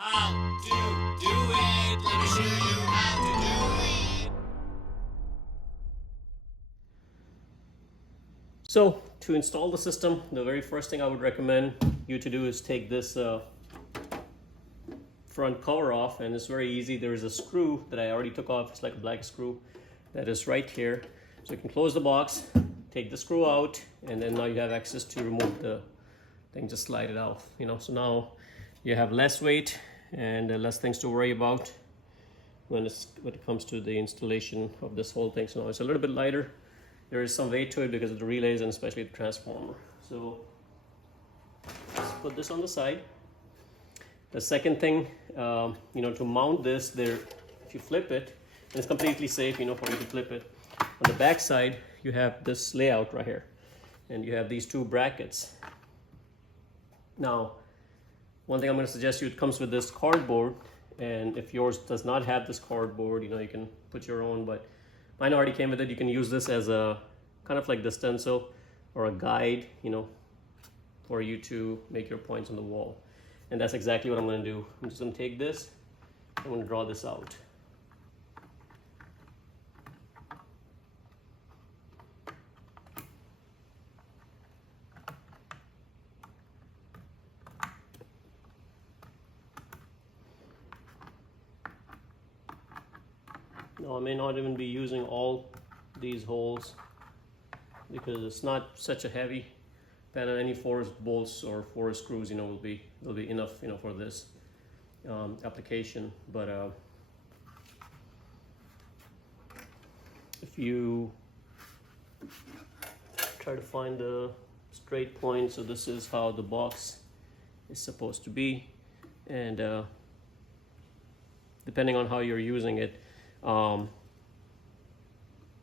How to do it. Let me show you how to do it. So to install the system, the very first thing I would recommend you to do is take this front cover off, and it's very easy. There is a screw that I already took off. It's like a black screw that is right here. So you can close the box, take the screw out, and then now you have access to remove the thing, just slide it out, you know. So now you have less weight and less things to worry about when it comes to the installation of this whole thing. So now it's a little bit lighter. There is some weight to it because of the relays and especially the transformer. So let's put this on the side. The second thing, you know, to mount this there, if you flip it, and it's completely safe, you know, for you to flip it. On the back side, you have this layout right here, and you have these two brackets. Now, one thing I'm going to suggest you, it comes with this cardboard, and if yours does not have this cardboard, you know, you can put your own, but mine already came with it. You can use this as a kind of like the stencil or a guide, you know, for you to make your points on the wall. And that's exactly what I'm going to do. I'm just going to take this, I'm going to draw this out. Now I may not even be using all these holes because it's not such a heavy panel. Any 4 bolts or 4 screws, you know, will be enough, you know, for this application. But if you try to find the straight point, so this is how the box is supposed to be, and depending on how you're using it,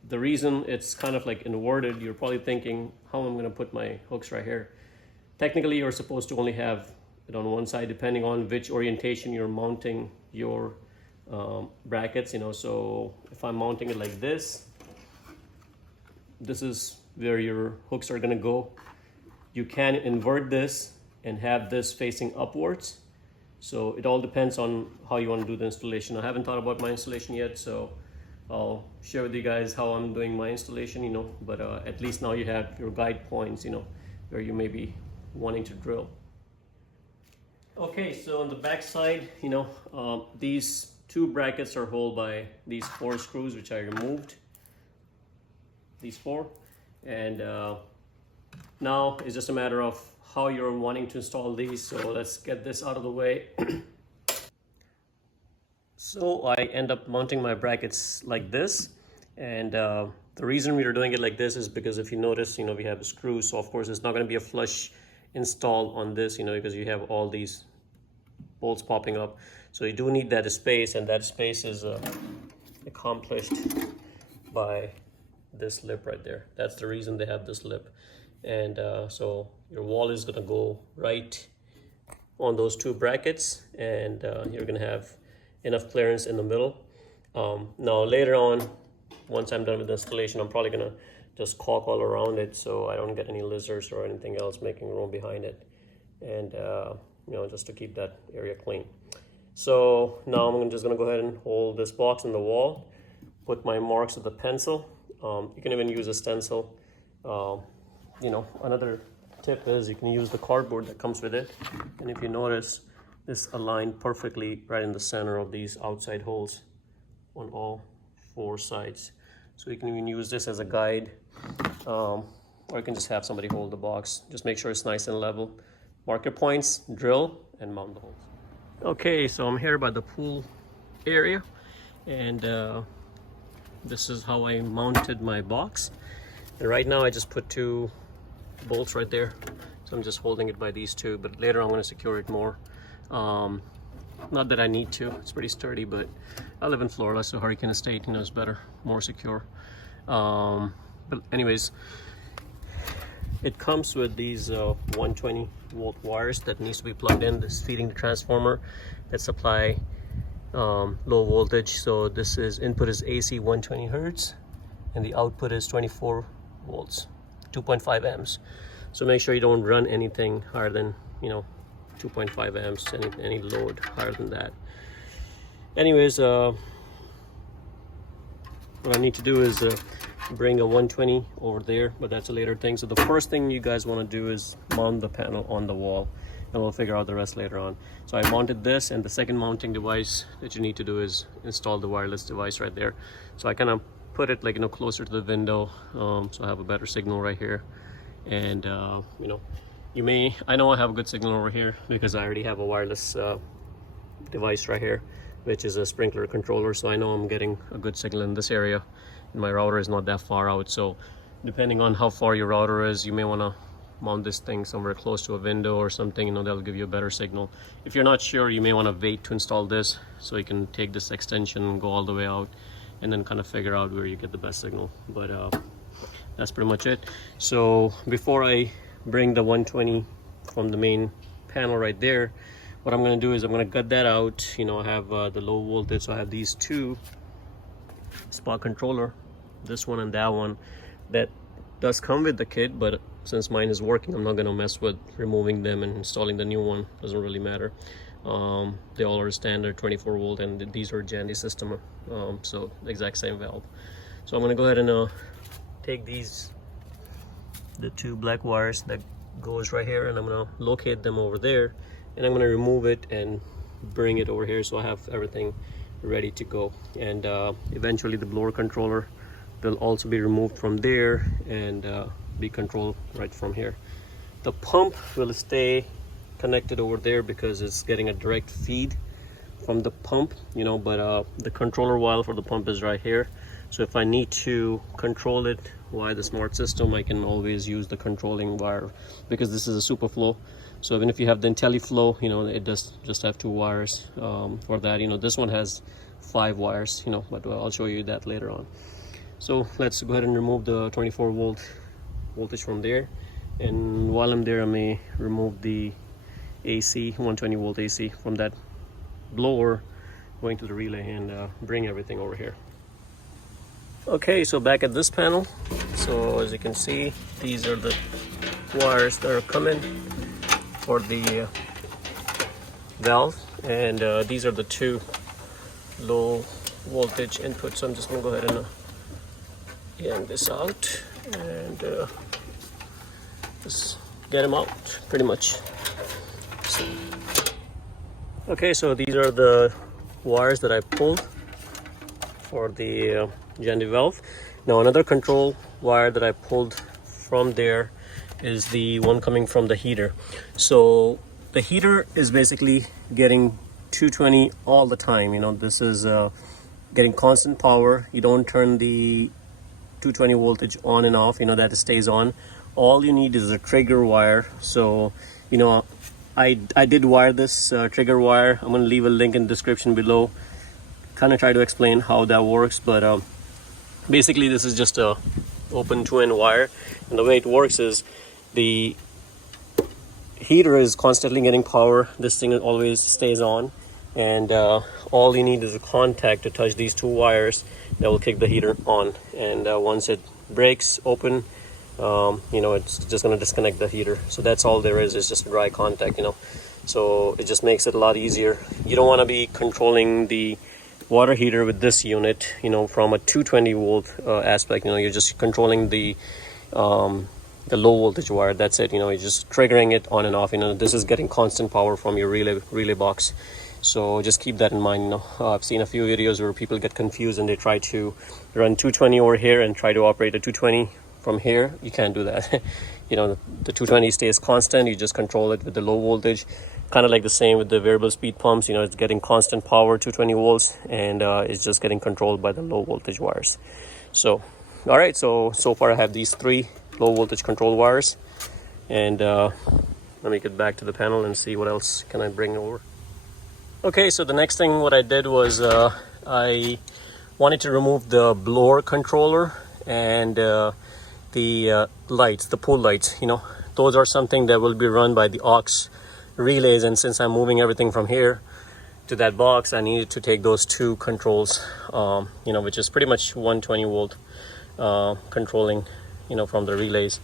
the reason it's kind of like inverted, you're probably thinking, how am I going to put my hooks right here? Technically, you're supposed to only have it on one side, depending on which orientation you're mounting your brackets, you know. So if I'm mounting it like this, this is where your hooks are going to go. You can invert this and have this facing upwards. So it all depends on how you want to do the installation. I haven't thought about my installation yet, so I'll share with you guys how I'm doing my installation, you know, but at least now you have your guide points, you know, where you may be wanting to drill. Okay, so on the back side, you know, these 2 brackets are held by these 4 screws, which I removed, these 4, and now it's just a matter of how you're wanting to install these. So let's get this out of the way. So I end up mounting my brackets like this, and the reason we are doing it like this is because if you notice, you know, we have a screw, so of course it's not going to be a flush install on this, you know, because you have all these bolts popping up. So you do need that space, and that space is accomplished by this lip right there. That's the reason they have this lip. And so your wall is going to go right on those 2 brackets, and you're going to have enough clearance in the middle. Now later on, once I'm done with the installation, I'm probably going to just caulk all around it so I don't get any lizards or anything else making room behind it, and you know, just to keep that area clean. So now I'm just going to go ahead and hold this box in the wall, put my marks with the pencil. You can even use a stencil. You know, another tip is you can use the cardboard that comes with it, and if you notice, this aligned perfectly right in the center of these outside holes on all 4 sides. So you can even use this as a guide, or you can just have somebody hold the box. Just make sure it's nice and level. Mark your points, drill, and mount the holes. Okay, so I'm here by the pool area, and this is how I mounted my box. And right now I just put 2 bolts right there, so I'm just holding it by these 2, but later I'm going to secure it more. Not that I need to, it's pretty sturdy, but I live in Florida, so Hurricane Estate, you know, is better, more secure. But anyways, it comes with these 120 volt wires that needs to be plugged in. This is feeding the transformer that supply low voltage. So this is input is AC 120 hertz, and the output is 24 volts, 2.5 amps. So make sure you don't run anything higher than, you know, 2.5 amps, any load higher than that. Anyways, what I need to do is bring a 120 over there, but that's a later thing. So the first thing you guys want to do is mount the panel on the wall, and we'll figure out the rest later on. So I mounted this, and the second mounting device that you need to do is install the wireless device right there. So I kind of put it like, you know, closer to the window, so I have a better signal right here. And you know, I know I have a good signal over here because I already have a wireless device right here, which is a sprinkler controller. So I know I'm getting a good signal in this area, and my router is not that far out. So depending on how far your router is, you may want to mount this thing somewhere close to a window or something, you know, that'll give you a better signal. If you're not sure, you may want to wait to install this so you can take this extension and go all the way out and then kind of figure out where you get the best signal. But that's pretty much it. So before I bring the 120 from the main panel right there, what I'm going to do is I'm going to gut that out. You know, I have the low voltage, so I have these two spot controller, this one and that one, that does come with the kit, but since mine is working, I'm not going to mess with removing them and installing the new one. Doesn't really matter. They all are standard 24 volt, and these are Jandy system, so the exact same valve. So I'm going to go ahead and take the two black wires that goes right here, and I'm going to locate them over there, and I'm going to remove it and bring it over here so I have everything ready to go. And eventually the blower controller will also be removed from there and be controlled right from here. The pump will stay connected over there because it's getting a direct feed from the pump, you know, but the controller wire for the pump is right here. So if I need to control it via the smart system, I can always use the controlling wire, because this is a super flow. So even if you have the IntelliFlow, you know, it does just have 2 wires for that. You know, this one has 5 wires, you know, but I'll show you that later on. So let's go ahead and remove the 24 volt voltage from there, and while I'm there, I may remove the AC, 120 volt AC from that blower going to the relay, and bring everything over here. Okay, so back at this panel, so as you can see, these are the wires that are coming for the valve, and these are the 2 low voltage inputs. So I'm just gonna go ahead and yank this out and just get them out pretty much. Okay, so these are the wires that I pulled for the Jandy valve. Now another control wire that I pulled from there is the one coming from the heater. So the heater is basically getting 220 all the time. You know, this is getting constant power. You don't turn the 220 voltage on and off, you know, that it stays on. All you need is a trigger wire. So, you know, I did wire this trigger wire. I'm going to leave a link in the description below. Kind of try to explain how that works, but basically this is just a open 2-end wire, and the way it works is the heater is constantly getting power. This thing always stays on, and all you need is a contact to touch these 2 wires that will kick the heater on. And once it breaks open, you know, it's just going to disconnect the heater. So that's all there is just a dry contact, you know. So it just makes it a lot easier. You don't want to be controlling the water heater with this unit, you know, from a 220 volt aspect. You know, you're just controlling the low voltage wire. That's it. You know, you're just triggering it on and off. You know, this is getting constant power from your relay box. So just keep that in mind. You know, I've seen a few videos where people get confused and they try to run 220 over here and try to operate a 220 from here. You can't do that. You know, the 220 stays constant. You just control it with the low voltage. Kind of like the same with the variable speed pumps. You know, it's getting constant power, 220 volts, and it's just getting controlled by the low voltage wires. So, all right. So far I have these 3 low voltage control wires, and let me get back to the panel and see what else can I bring over. Okay, so the next thing what I did was I wanted to remove the blower controller and the lights, the pool lights. You know, those are something that will be run by the aux relays, and since I'm moving everything from here to that box, I needed to take those 2 controls, you know, which is pretty much 120 volt controlling, you know, from the relays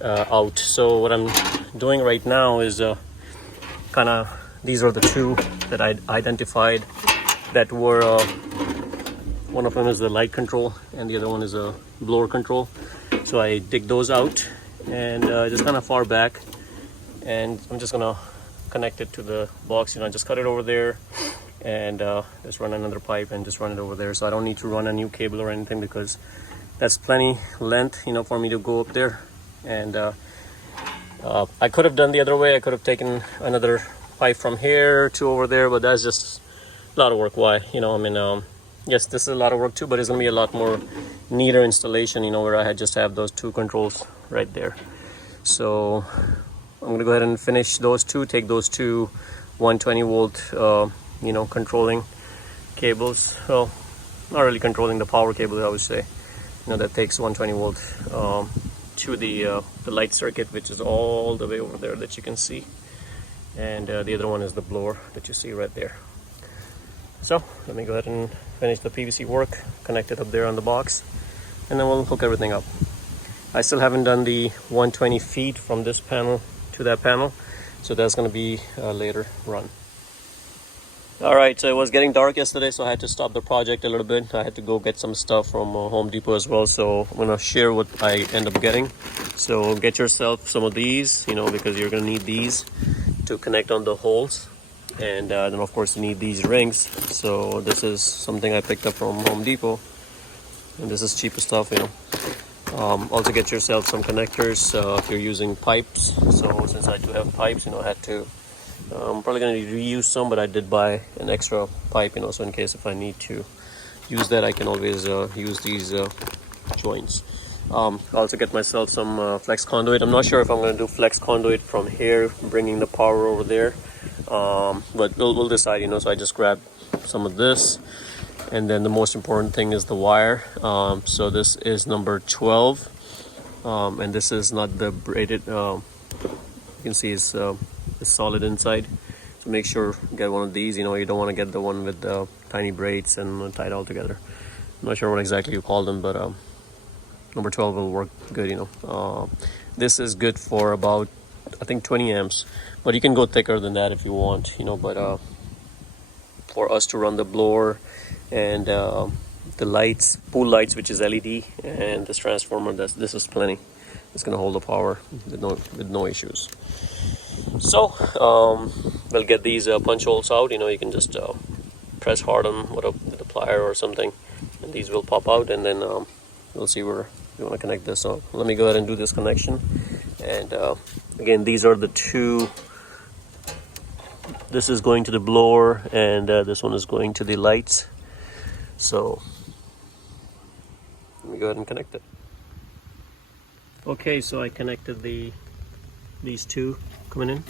out. So what I'm doing right now is kind kind of, these are the two that I identified that were, one of them is the light control and the other one is a blower control. So I dig those out and just kind of far back, and I'm just gonna connect it to the box. You know, just cut it over there and just run another pipe and just run it over there. So I don't need to run a new cable or anything, because that's plenty length, you know, for me to go up there. And I could have done the other way. I could have taken another pipe from here to over there, but that's just a lot of work. Why? You know, I mean, yes, this is a lot of work too, but it's gonna be a lot more neater installation, you know, where I just have those two controls right there. So I'm gonna go ahead and finish those two, take those two 120 volt, you know, controlling cables. Well, not really controlling, the power cable, I would say. You know, that takes 120 volt to the light circuit, which is all the way over there that you can see. And the other one is the blower that you see right there. So let me go ahead and finish the PVC work, connect it up there on the box, and then we'll hook everything up. I still haven't done the 120 feet from this panel to that panel, so that's going to be a later run. Alright, so it was getting dark yesterday, so I had to stop the project a little bit. I had to go get some stuff from Home Depot as well, so I'm going to share what I end up getting. So get yourself some of these, you know, because you're going to need these to connect on the holes. And then of course you need these rings. So this is something I picked up from Home Depot, and this is cheaper stuff, you know. Also get yourself some connectors if you're using pipes. So since I do have pipes, you know, I had to, I'm probably going to reuse some, but I did buy an extra pipe, you know, so in case if I need to use that, I can always use these joints. Also get myself some flex conduit. I'm not sure if I'm going to do flex conduit from here, bringing the power over there, but we'll decide, you know. So I just grabbed some of this, and then the most important thing is the wire. So this is number 12, and this is not the braided. You can see it's solid inside. So make sure you get one of these. You know, you don't want to get the one with the tiny braids and tied all together. I'm not sure what exactly you call them, but number 12 will work good, you know. This is good for about, I think, 20 amps, but you can go thicker than that if you want, you know. But for us to run the blower and the lights, pool lights, which is LED, and this transformer, this is plenty. It's gonna hold the power with no issues. So we'll get these punch holes out. You know, you can just press hard on with a plier or something, and these will pop out, and then we'll see where you want to connect this. So let me go ahead and do this connection. And again, these are the two. This is going to the blower, and this one is going to the lights. So let me go ahead and connect it. Okay, so I connected these two coming in.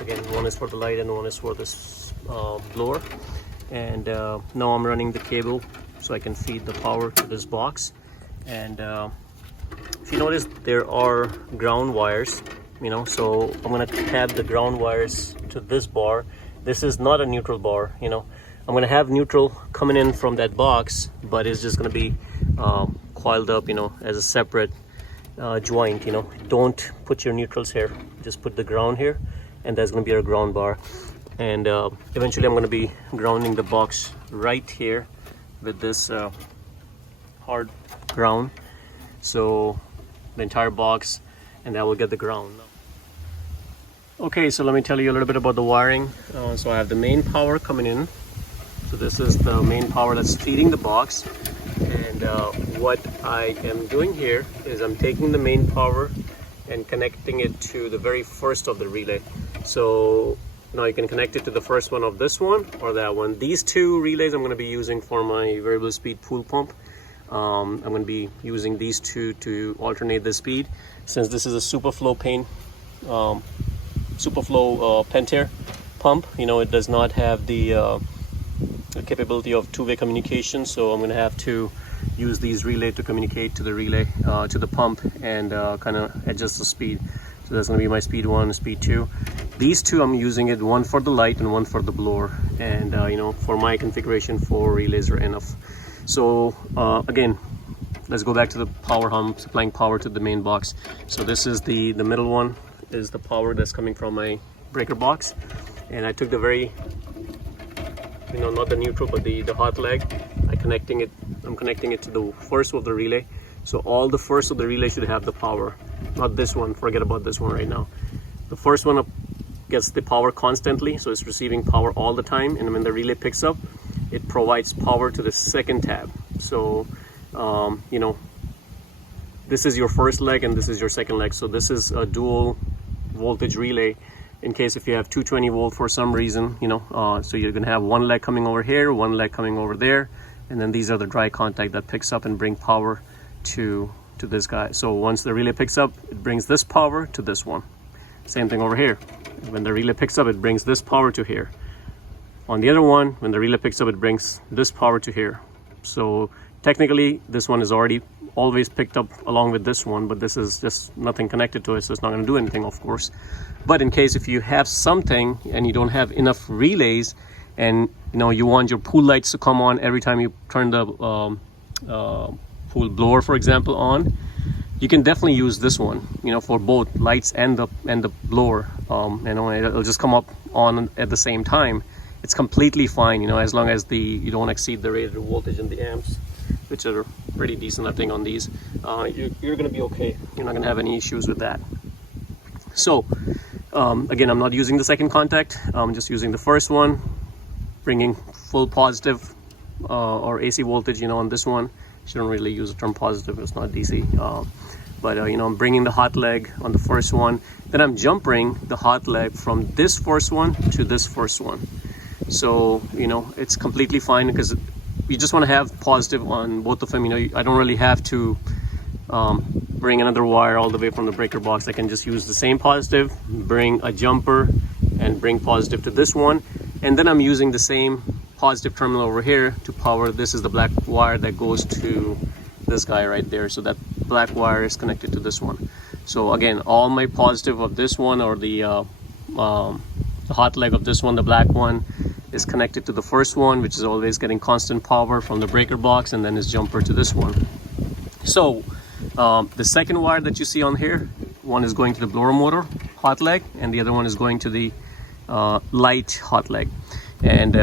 Again, one is for the light and one is for this blower. And now I'm running the cable so I can feed the power to this box. And if you notice, there are ground wires, you know, so I'm gonna have the ground wires to this bar. This is not a neutral bar, you know. I'm gonna have neutral coming in from that box, but it's just gonna be coiled up, you know, as a separate joint, you know. Don't put your neutrals here, just put the ground here, and that's gonna be our ground bar. And eventually I'm gonna be grounding the box right here with this hard ground, so the entire box, and that will get the ground. Okay, so let me tell you a little bit about the wiring. So I have the main power coming in. So this is the main power that's feeding the box. And what I am doing here is I'm taking the main power and connecting it to the very first of the relay. So now you can connect it to the first one of this one or that one. These two relays I'm going to be using for my variable speed pool pump. I'm going to be using these two to alternate the speed. Since this is a Superflow Pentair pump, you know, it does not have the capability of two-way communication, so I'm going to have to use these relay to communicate to the relay to the pump and kind of adjust the speed. So that's going to be my speed 1, speed 2. These two I'm using it, one for the light and one for the blower, and you know, for my configuration 4 relays are enough. So again, let's go back to the power. I'm supplying power to the main box. So this is the middle one is the power that's coming from my breaker box, and I took the very, not the neutral, but the hot leg. I'm connecting it to the first of the relay. So all the first of the relay should have the power, not this one. Forget about this one right now. The first one gets the power constantly, so it's receiving power all the time, and when the relay picks up, it provides power to the second tab. So this is your first leg and this is your second leg. So this is a dual voltage relay in case if you have 220 volt for some reason, so you're gonna have one leg coming over here, one leg coming over there, and then these are the dry contact that picks up and bring power to this guy. So once the relay picks up, it brings this power to this one. Same thing over here. When the relay picks up, it brings this power to here. On the other one, when the relay picks up, it brings this power to here. So technically this one is always picked up along with this one, but this is just nothing connected to it, so it's not going to do anything, of course. But in case if you have something and you don't have enough relays, and you want your pool lights to come on every time you turn the pool blower, for example, on, you can definitely use this one, for both lights and the blower. It'll just come up on at the same time. It's completely fine, as long as you don't exceed the rated voltage in the amps, which are pretty decent, I think, on these. You're going to be okay. You're not going to have any issues with that. So again, I'm not using the second contact. I'm just using the first one, bringing full positive or AC voltage, on this one. Shouldn't really use the term positive, it's not DC. But I'm bringing the hot leg on the first one. Then I'm jumping the hot leg from this first one to this first one. So it's completely fine, because you just want to have positive on both of them. I don't really have to bring another wire all the way from the breaker box. I can just use the same positive, bring a jumper, and bring positive to this one. And then I'm using the same positive terminal over here to power. This is the black wire that goes to this guy right there. So that black wire is connected to this one. So again, all my positive of this one, or the hot leg of this one, the black one, is connected to the first one, which is always getting constant power from the breaker box, and then is jumper to this one. So the second wire that you see on here, one is going to the blower motor hot leg, and the other one is going to the light hot leg. And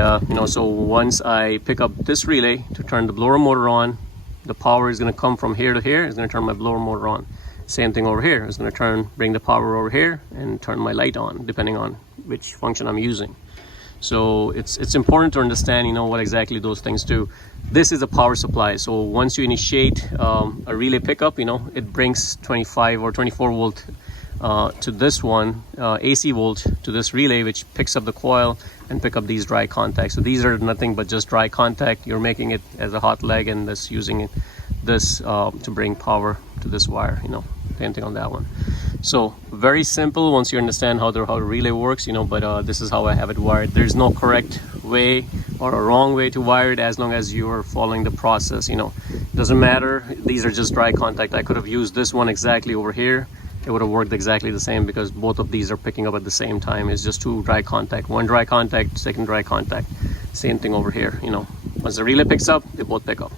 so once I pick up this relay to turn the blower motor on, the power is going to come from here to here. It's going to turn my blower motor on. Same thing over here. It's going to bring the power over here and turn my light on, depending on which function I'm using. So it's important to understand, what exactly those things do. This is a power supply. So once you initiate a relay pickup, it brings 25 or 24 volt to this one, AC volt to this relay, which picks up the coil and pick up these dry contacts. So these are nothing but just dry contact. You're making it as a hot leg, and this using this to bring power to this wire. Same thing on that one. So very simple once you understand how the relay works, but this is how I have it wired. There's no correct way or a wrong way to wire it, as long as you're following the process. Doesn't matter. These are just dry contact. I could have used this one exactly over here. It would have worked exactly the same, because both of these are picking up at the same time. It's just two dry contact, one dry contact, second dry contact. Same thing over here. Once the relay picks up, they both pick up.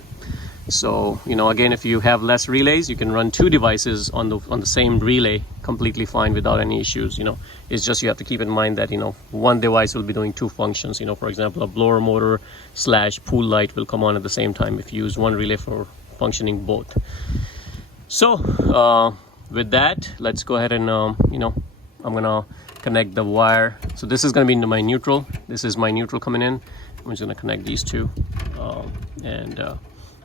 So again, if you have less relays, you can run two devices on the same relay completely fine without any issues. It's just you have to keep in mind that one device will be doing two functions. For example, a blower motor / pool light will come on at the same time if you use one relay for functioning both. So with that, let's go ahead and I'm gonna connect the wire. So this is gonna be into my neutral. This is my neutral coming in. I'm just gonna connect these two, and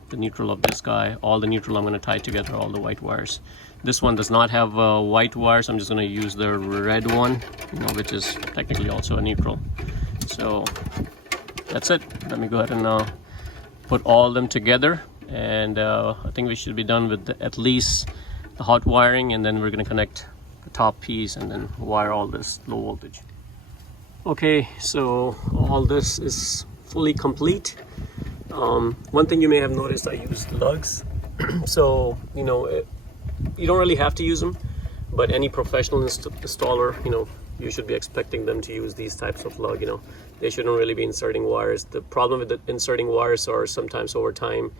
the neutral of this guy. All the neutral I'm going to tie together, all the white wires. This one does not have white wires. I'm just going to use the red one, which is technically also a neutral. So that's it. Let me go ahead and put all of them together, and I think we should be done with at least the hot wiring, and then we're going to connect the top piece and then wire all this low voltage. Okay, so all this is fully complete. One thing you may have noticed, I used lugs. So you don't really have to use them, but any professional installer, you should be expecting them to use these types of lug. They shouldn't really be inserting wires. The problem with inserting wires are sometimes over time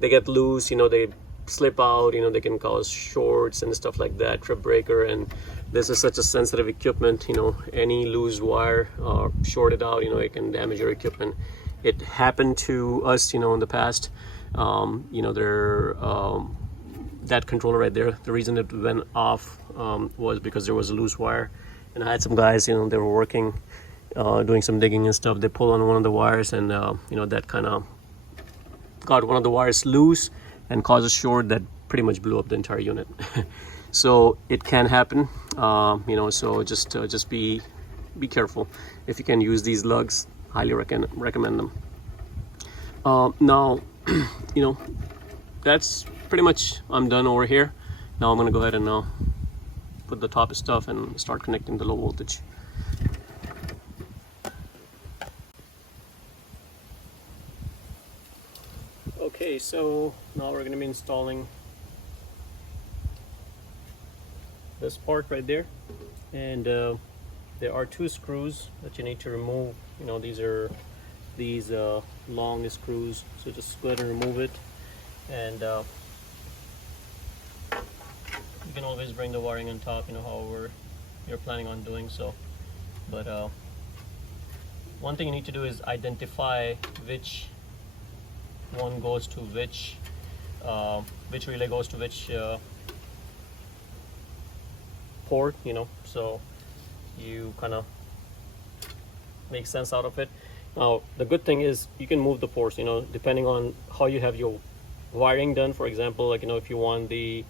they get loose, they slip out, you know, they can cause shorts and stuff like that, trip breaker. And this is such a sensitive equipment, you know, any loose wire shorted out, you know, it can damage your equipment. It happened to us, you know, in the past. You know, that controller right there, the reason it went off was because there was a loose wire. And I had some guys, you know, they were working, doing some digging and stuff. They pulled on one of the wires, and you know, that kind of got one of the wires loose and caused a short that pretty much blew up the entire unit. So it can happen, you know, so just be careful. If you can use these lugs, highly recommend them. Now, you know, that's pretty much, I'm done over here. Now I'm gonna go ahead and put the top stuff and start connecting the low voltage. Okay, so now we're going to be installing this part right there, and there are 2 screws that you need to remove. You know, these are these long screws, so just go ahead and remove it. And you can always bring the wiring on top, you know, however you're planning on doing so. But one thing you need to do is identify which one goes to which relay goes to which port, you know, so you kind of make sense out of it. Now the good thing is you can move the ports, you know, depending on how you have your wiring done. For example, like, you know, if you want the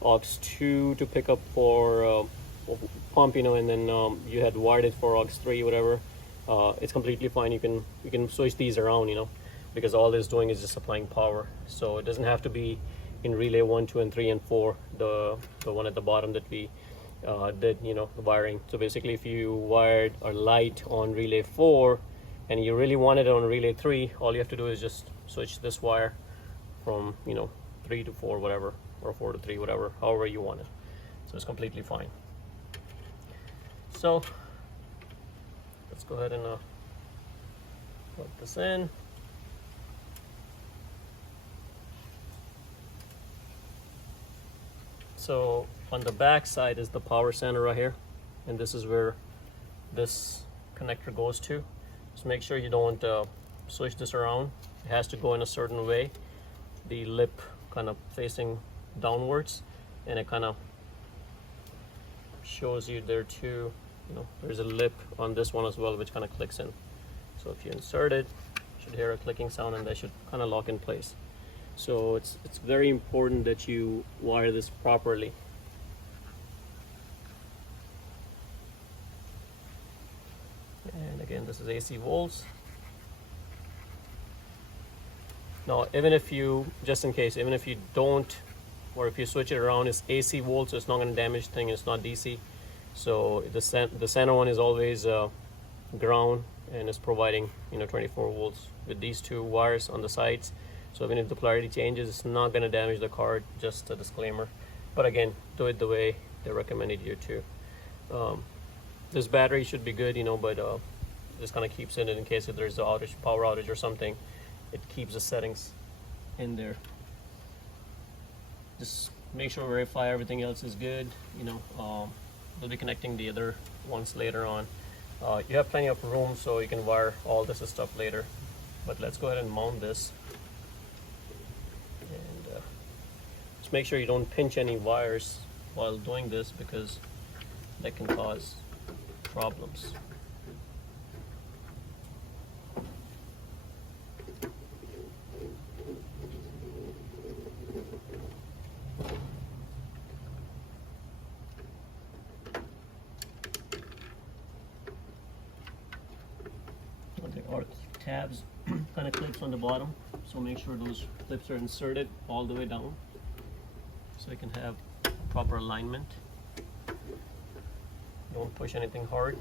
aux2 to pick up for pump, you know, and then you had wired it for aux3, whatever, it's completely fine. You can switch these around, you know, because all it's doing is just supplying power. So it doesn't have to be in relay 1, 2, and 3, and 4, the one at the bottom that we did, you know, the wiring. So basically, if you wired a light on relay 4 and you really wanted it on relay 3, all you have to do is just switch this wire from, you know, 3 to 4, whatever, or 4 to 3, whatever, however you want it. So it's completely fine. So let's go ahead and plug this in. So on the back side is the power center right here, and this is where this connector goes to. So make sure you don't switch this around. It has to go in a certain way, the lip kind of facing downwards, and it kind of shows you there too, you know, there's a lip on this one as well, which kind of clicks in. So if you insert it, you should hear a clicking sound, and that should kind of lock in place. So it's very important that you wire this properly. And again, this is AC volts. Now, even if you, just in case, even if you don't, or if you switch it around, it's AC volts, so it's not going to damage the thing, it's not DC. So the center one is always ground, and it's providing, you know, 24 volts with these 2 wires on the sides. So even if the polarity changes, it's not going to damage the card, just a disclaimer. But again, do it the way they recommended you to. This battery should be good, you know, but this kind of keeps it in case if there's an outage, power outage or something, it keeps the settings in there. Just make sure, verify everything else is good, you know. We'll be connecting the other ones later on. You have plenty of room, so you can wire all this stuff later. But let's go ahead and mount this. Just make sure you don't pinch any wires while doing this, because that can cause problems. There are tabs kind of clips on the bottom, so make sure those clips are inserted all the way down so you can have proper alignment. Don't push anything hard.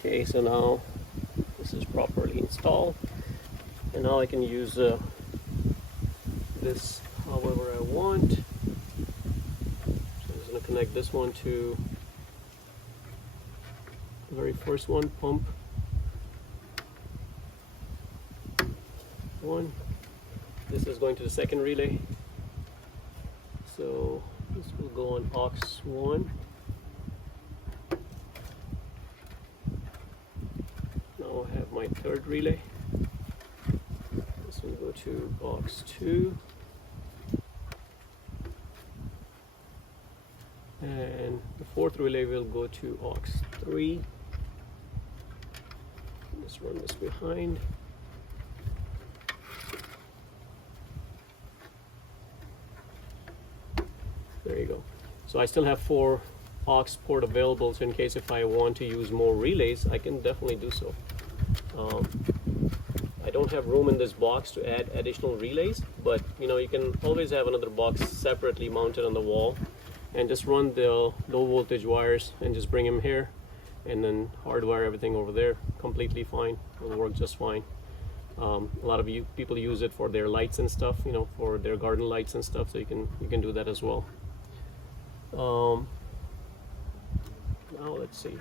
Okay, so now this is properly installed, and now I can use this however I want. So I'm just going to connect this one to the very first one, pump 1. This is going to the second relay. So this will go on aux 1. Now I have my third relay. This will go to aux 2. And the fourth relay will go to aux 3. Let's run this behind. There you go. So I still have 4 aux port available, so in case if I want to use more relays, I can definitely do so. I don't have room in this box to add additional relays, but you know, you can always have another box separately mounted on the wall and just run the low voltage wires and just bring them here and then hardwire everything over there. Completely fine. It'll work just fine. A lot of people use it for their lights and stuff, you know, for their garden lights and stuff, so you can do that as well. Now let's see.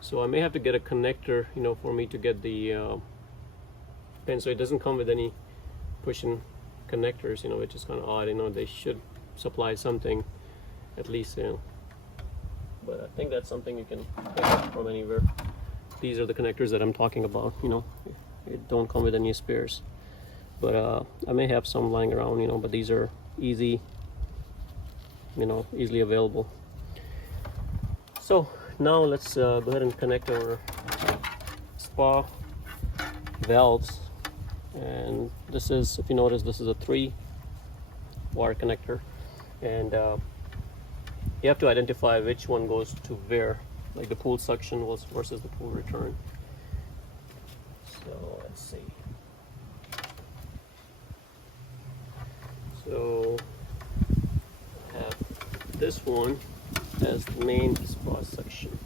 So I may have to get a connector, you know, for me to get the pin, so it doesn't come with any push-in connectors, you know, which is kind of odd. You know, they should supply something at least, you know, but I think that's something you can pick up from anywhere. These are the connectors that I'm talking about, you know, it don't come with any spares, but I may have some lying around, you know, but these are easy, you know, easily available. So now let's go ahead and connect our spa valves. And this is, if you notice, this is a 3-wire connector, and you have to identify which one goes to where, like the pool suction was versus the pool return. So let's see. So I have this one as the main spa suction.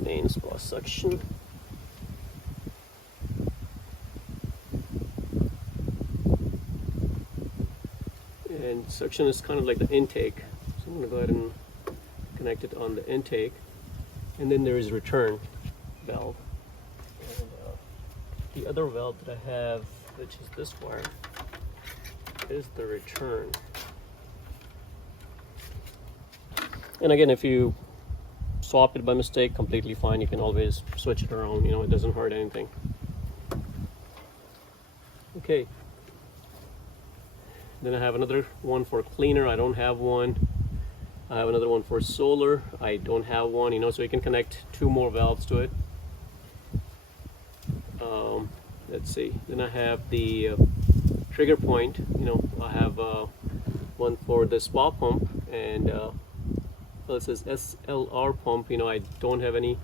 Main spa suction. And suction is kind of like the intake, so I'm going to go ahead and connect it on the intake. And then there is return valve, and the other valve that I have, which is this wire, is the return. And again, if you swap it by mistake, completely fine. You can always switch it around, you know, it doesn't hurt anything. Okay, then I have another one for cleaner. I don't have one. I have another one for solar. I don't have one, you know, so you can connect 2 more valves to it. Let's see, then I have the trigger point, you know, I have one for the spa pump, and well, it says SLR pump, you know, I don't have any.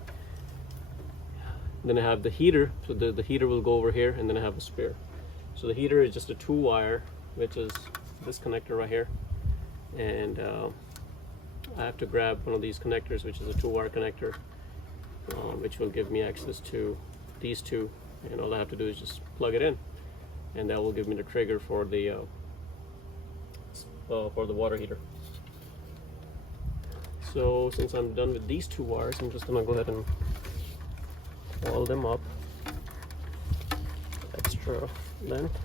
Then I have the heater, so the heater will go over here, and then I have a spare. So the heater is just a 2-wire, which is this connector right here, and I have to grab one of these connectors, which is a 2-wire connector, which will give me access to these 2, and all I have to do is just plug it in, and that will give me the trigger for the water heater. So since I'm done with these 2 wires, I'm just gonna go ahead and wall them up extra length.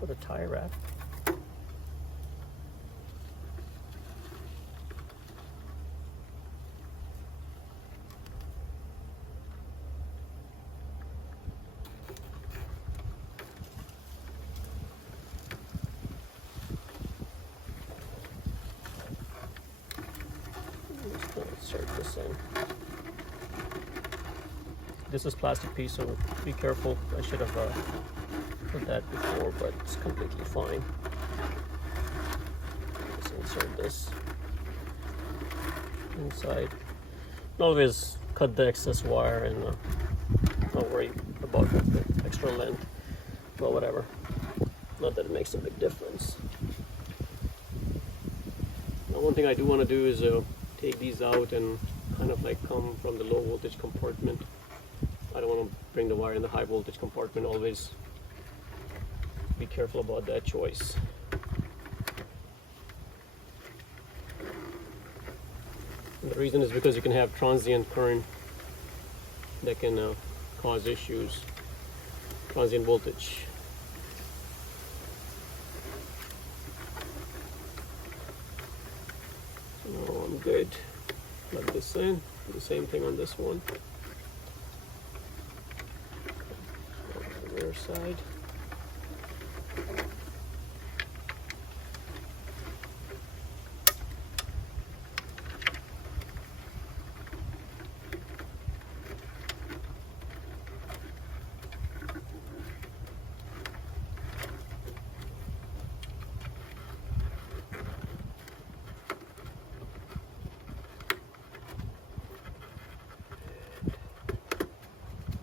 Put a tie wrap. Insert this in. This is plastic piece, so be careful. I should have put that before, but it's completely fine. just insert this inside. Always cut the excess wire and not worry about the extra length. Well, whatever. Not that it makes a big difference. Now, one thing I do want to do is take these out and kind of like come from the low voltage compartment. I don't want to bring the wire in the high voltage compartment. Always be careful about that choice. And the reason is because you can have transient current that can cause issues, transient voltage. So now I'm good. Plug this in. Do the same thing on this one. The rear side.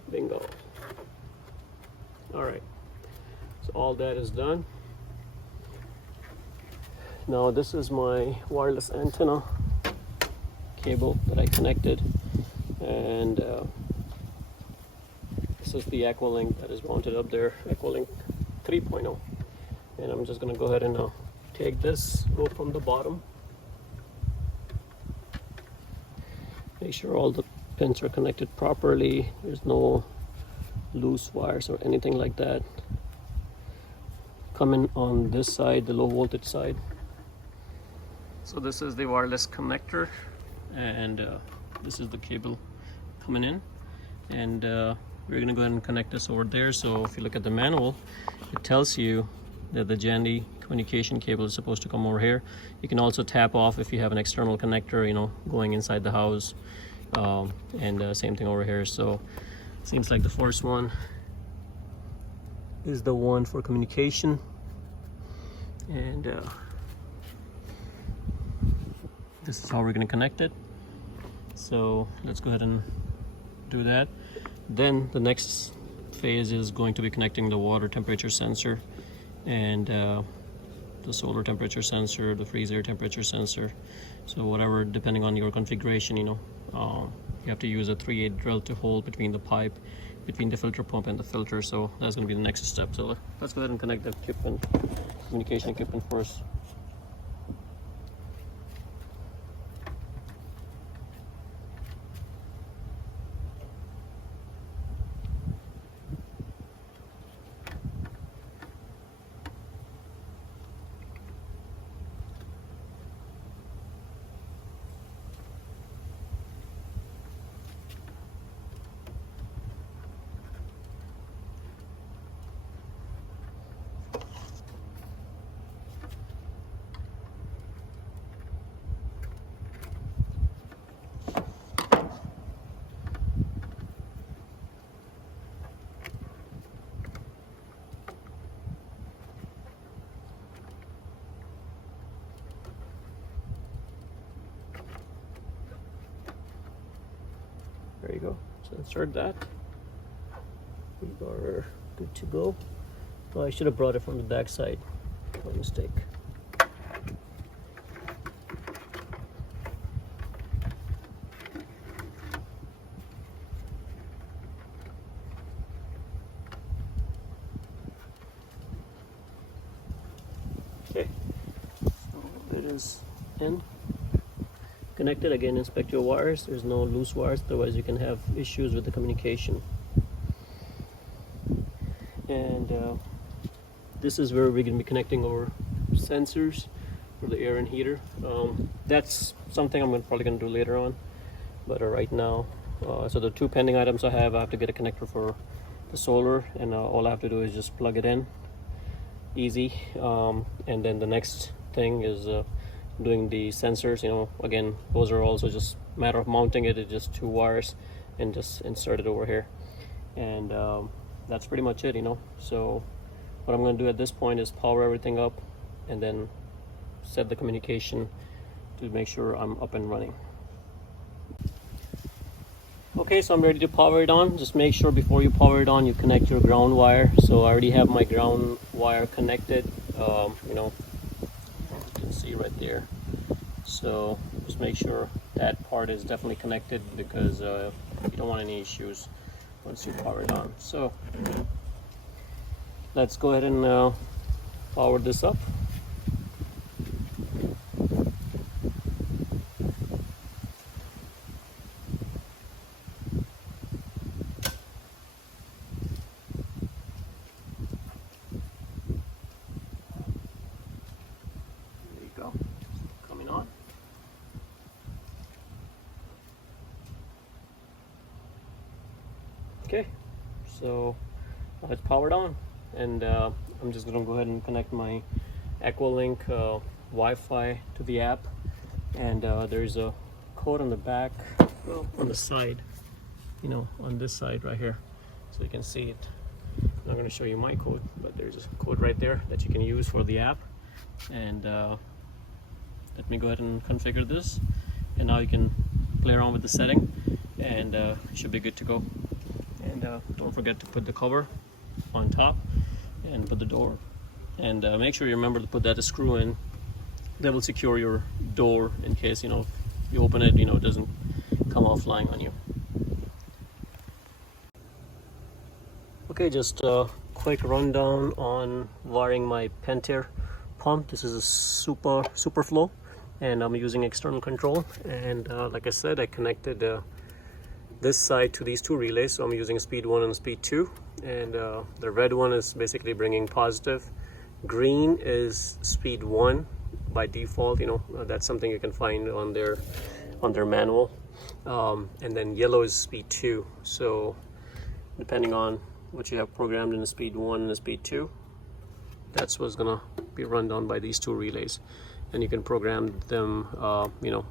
Bingo. All right, so all that is done. Now this is my wireless antenna cable that I connected, and this is the iAQUALINK that is mounted up there, iAQUALINK 3.0. And I'm just gonna go ahead and take this, go from the bottom, make sure all the pins are connected properly. There's no loose wires or anything like that. Coming on this side, the low voltage side. So this is the wireless connector, and this is the cable coming in, and we're gonna go ahead and connect this over there. So if you look at the manual, it tells you that the Jandy communication cable is supposed to come over here. You can also tap off if you have an external connector, you know, going inside the house. And same thing over here. So seems like the first one is the one for communication, and this is how we're going to connect it. So let's go ahead and do that. Then the next phase is going to be connecting the water temperature sensor and the solar temperature sensor, the freeze air temperature sensor. So whatever, depending on your configuration, you know, you have to use a 3/8 drill to hold between the pipe, between the filter pump and the filter. So that's going to be the next step. So let's go ahead and connect the equipment, communication equipment first. There you go. So insert that. We are good to go. Oh, I should have brought it from the back side. My mistake. Okay. So it is in. Connected. Again, inspect your wires. There's no loose wires, otherwise you can have issues with the communication. And this is where we're going to be connecting our sensors for the air and heater. That's something I'm probably going to do later on, but right now, so the two pending items I have to get a connector for the solar, and all I have to do is just plug it in, easy. And then the next thing is doing the sensors. You know, again, those are also just matter of mounting it. It's just two wires and just insert it over here, and that's pretty much it, you know. So what I'm going to do at this point is power everything up and then set the communication to make sure I'm up and running. Okay, so I'm ready to power it on. Just make sure before you power it on, you connect your ground wire. So I already have my ground wire connected, you know, you can see right there. So just make sure that part is definitely connected, because you don't want any issues once you power it on. So let's go ahead and power this up. There you go, coming on. Okay, so it's powered on, and I'm just gonna go ahead and connect my iAQUALINK Wi-Fi to the app, and there's a code on the back, well, on the side, you know, on this side right here, so you can see it. I'm not going to show you my code, but there's a code right there that you can use for the app. And let me go ahead and configure this, and now you can play around with the setting, and you should be good to go. And don't forget to put the cover on top and put the door, and make sure you remember to put that screw in. That will secure your door in case, you know, you open it, you know, it doesn't come off flying on you. Okay, just a quick rundown on wiring my Pentair pump. This is a super flow, and I'm using external control. And like I said, I connected this side to these two relays, so I'm using speed 1 and speed 2, and the red one is basically bringing positive, green is speed 1 by default, you know, that's something you can find on their manual, and then yellow is speed 2, so depending on what you have programmed in the speed 1 and the speed 2, that's what's gonna be run down by these two relays. And you can program them, you know,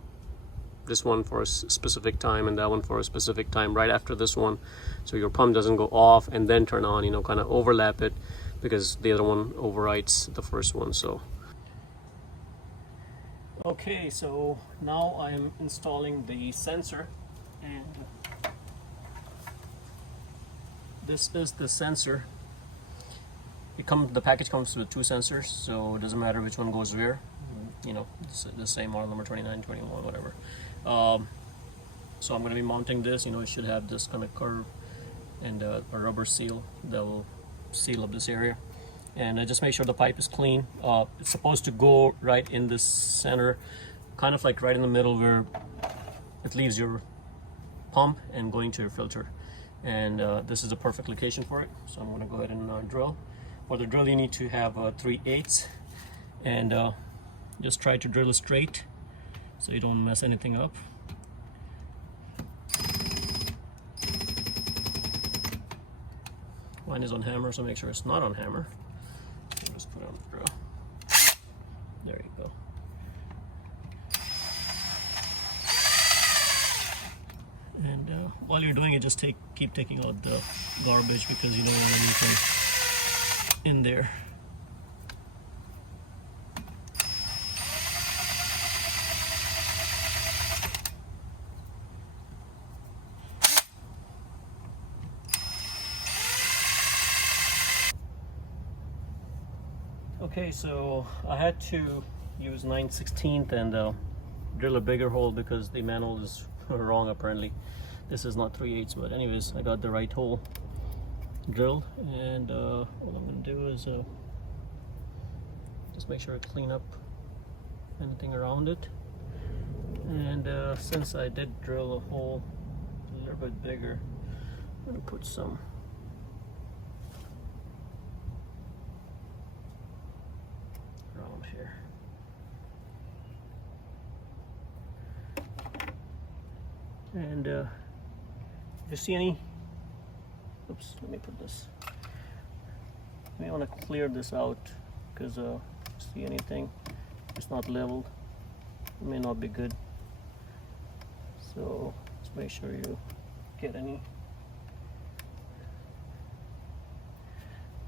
this one for a specific time and that one for a specific time right after this one, so your pump doesn't go off and then turn on, you know, kind of overlap it, because the other one overrides the first one. So okay, so now I'm installing the sensor, and this is the sensor. The package comes with two sensors, so it doesn't matter which one goes where, you know, it's the same model number 29, 21, whatever. So I'm going to be mounting this, you know, it should have this kind of curve and a rubber seal that will seal up this area. And just make sure the pipe is clean. It's supposed to go right in the center, kind of like right in the middle where it leaves your pump and going to your filter. And this is the perfect location for it. So I'm going to go ahead and drill. For the drill, you need to have 3/8, and just try to drill it straight so you don't mess anything up. Mine is on hammer, so make sure it's not on hammer. Just put it on the drill. There you go. And while you're doing it, just keep taking out the garbage, because you don't want anything in there. Okay, so I had to use 9/16 and drill a bigger hole because the manual is wrong apparently. This is not 3/8, but anyways, I got the right hole drilled, and what I'm going to do is just make sure I clean up anything around it. And since I did drill a hole a little bit bigger, I'm going to put some around here. And if you see any, oops, let me put this, you may want to clear this out, because see anything, it's not leveled, it may not be good. So just make sure you get any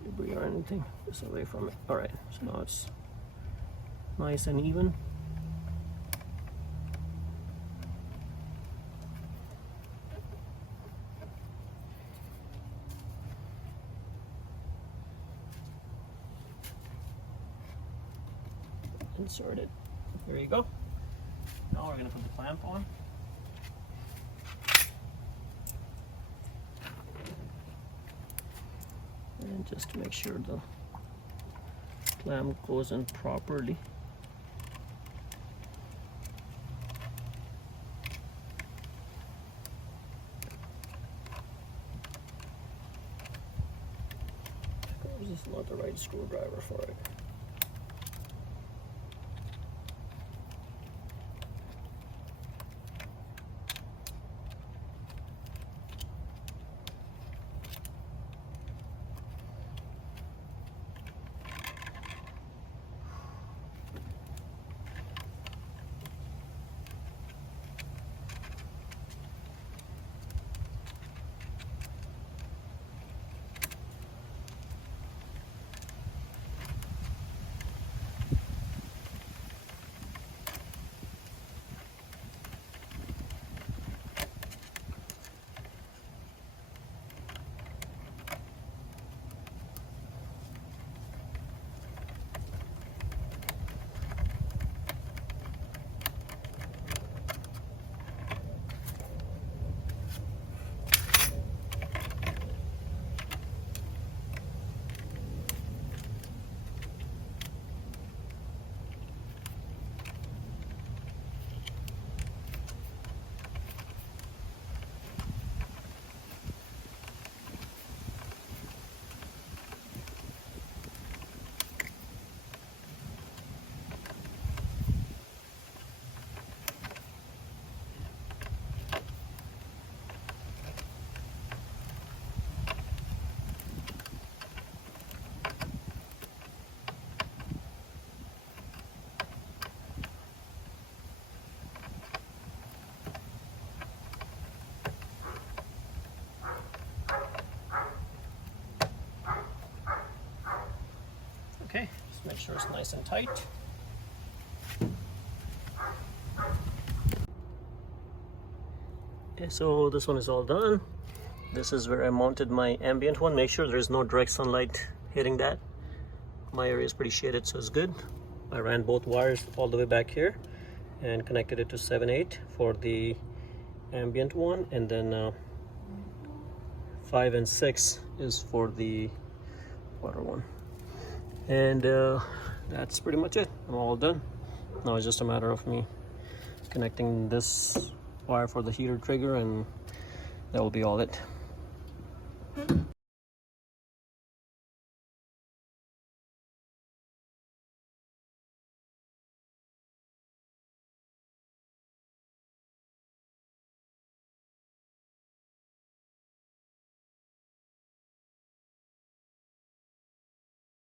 debris or anything just away from it. Alright, so now it's nice and even. Insert it. There you go. Now we're going to put the clamp on. And just to make sure the clamp goes in properly. This is not the right screwdriver for it. Okay, just make sure it's nice and tight. Okay, so this one is all done. This is where I mounted my ambient one. Make sure there's no direct sunlight hitting that. My area is pretty shaded, so it's good. I ran both wires all the way back here and connected it to 7/8 for the ambient one, and then 5 and 6 is for the water one. And that's pretty much it. I'm all done. Now it's just a matter of me connecting this wire for the heater trigger, and that will be all it.